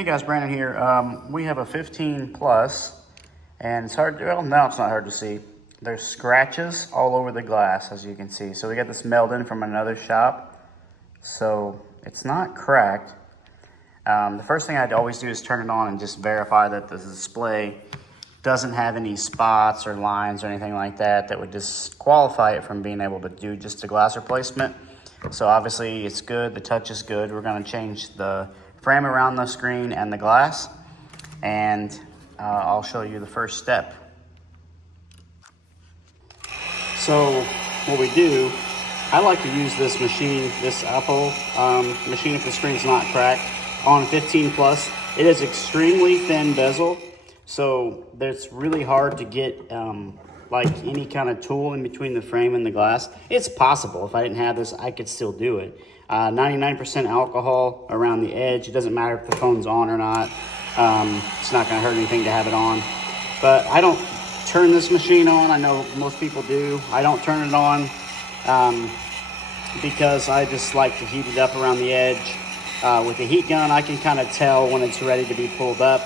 Hey guys, Brandon here. We have a 15 plus, and it's hard to, well, now it's not hard to see. There's scratches all over the glass, as you can see. So we got this mailed in from another shop, so it's not cracked. The first thing I'd always do is turn it on and just verify that the display doesn't have any spots or lines or anything like that that would disqualify it from being able to do just a glass replacement. So obviously it's good, the touch is good. We're gonna change the frame around the screen and the glass, and I'll show you the first step. So what we do, I like to use this machine, this Apple machine if the screen's not cracked, on 15 plus. It is extremely thin bezel, so it's really hard to get like any kind of tool in between the frame and the glass. It's possible. If I didn't have this, I could still do it. 99% alcohol around the edge. It doesn't matter if the phone's on or not. It's not gonna hurt anything to have it on. But I don't turn this machine on. I know most people do. I don't turn it on because I just like to heat it up around the edge. With the heat gun, I can kind of tell when it's ready to be pulled up.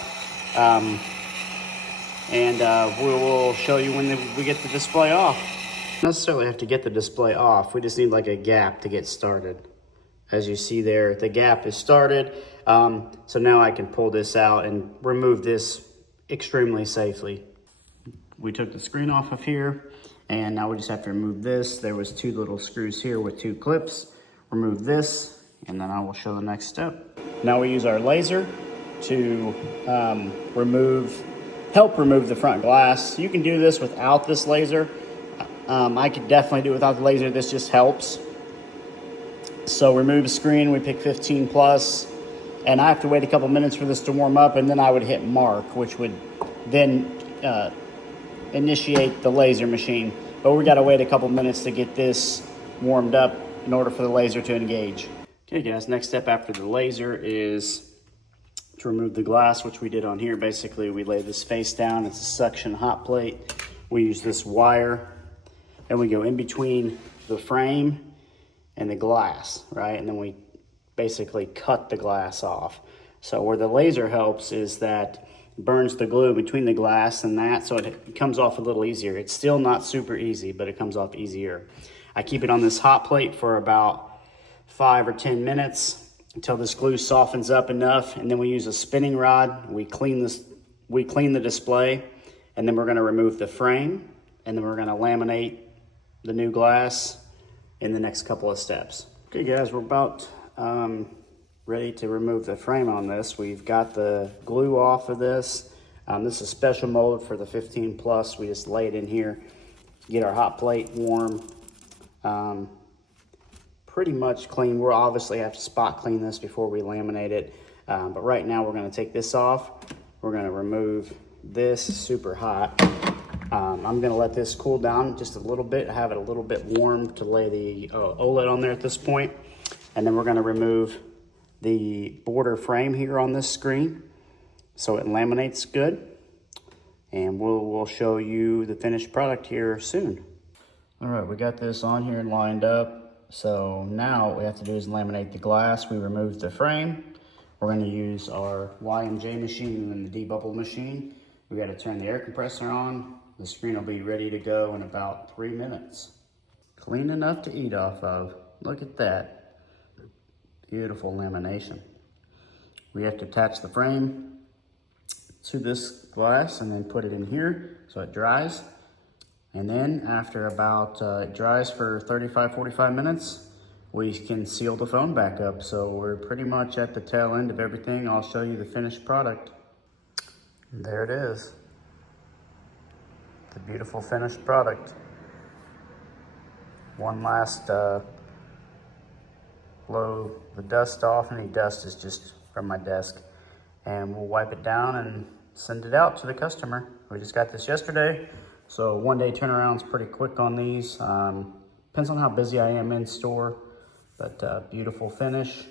We will show you when we get the display off. Don't necessarily have to get the display off. We just need like a gap to get started. As you see there, the gap is started. So now I can pull this out and remove this extremely safely. We took the screen off of here, and now we just have to remove this. There was 2 little screws here with 2 clips. Remove this, and then I will show the next step. Now we use our laser to help remove the front glass. You can do this without this laser. I could definitely do it without the laser. This just helps. So remove the screen, we pick 15 plus, and I have to wait a couple minutes for this to warm up, and then I would hit mark, which would then initiate the laser machine. But we gotta wait a couple minutes to get this warmed up in order for the laser to engage. Okay guys, next step after the laser is to remove the glass, which we did on here. Basically, we lay this face down. It's a suction hot plate. We use this wire, and we go in between the frame and the glass, right? And then we basically cut the glass off. So where the laser helps is that it burns the glue between the glass and that, so it comes off a little easier. It's still not super easy, but it comes off easier. I keep it on this hot plate for about 5 or 10 minutes until this glue softens up enough, and then we use a spinning rod. We clean the display, and then we're gonna remove the frame, and then we're gonna laminate the new glass in the next couple of steps. Okay guys, we're about ready to remove the frame on this. We've got the glue off of this. This is a special mold for the 15 plus. We just lay it in here, get our hot plate warm. Pretty much clean. We'll obviously have to spot clean this before we laminate it. But right now we're gonna take this off. We're gonna remove this super hot. I'm gonna let this cool down just a little bit, have it a little bit warm to lay the OLED on there at this point. And then we're gonna remove the border frame here on this screen so it laminates good. And we'll show you the finished product here soon. All right, we got this on here and lined up. So now what we have to do is laminate the glass. We removed the frame. We're gonna use our YMJ machine and the debubble machine. We gotta turn the air compressor on. The screen will be ready to go in about 3 minutes. Clean enough to eat off of. Look at that. Beautiful lamination. We have to attach the frame to this glass and then put it in here so it dries. And then after about, it dries for 35-45 minutes, we can seal the phone back up. So we're pretty much at the tail end of everything. I'll show you the finished product. There it is. The beautiful finished product. One last blow the dust off. Any dust is just from my desk. And we'll wipe it down and send it out to the customer. We just got this yesterday. So 1-day turnaround's pretty quick on these. Depends on how busy I am in store, but beautiful finish.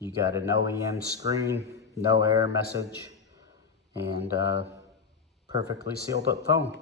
You got an OEM screen, no error message, and perfectly sealed up phone.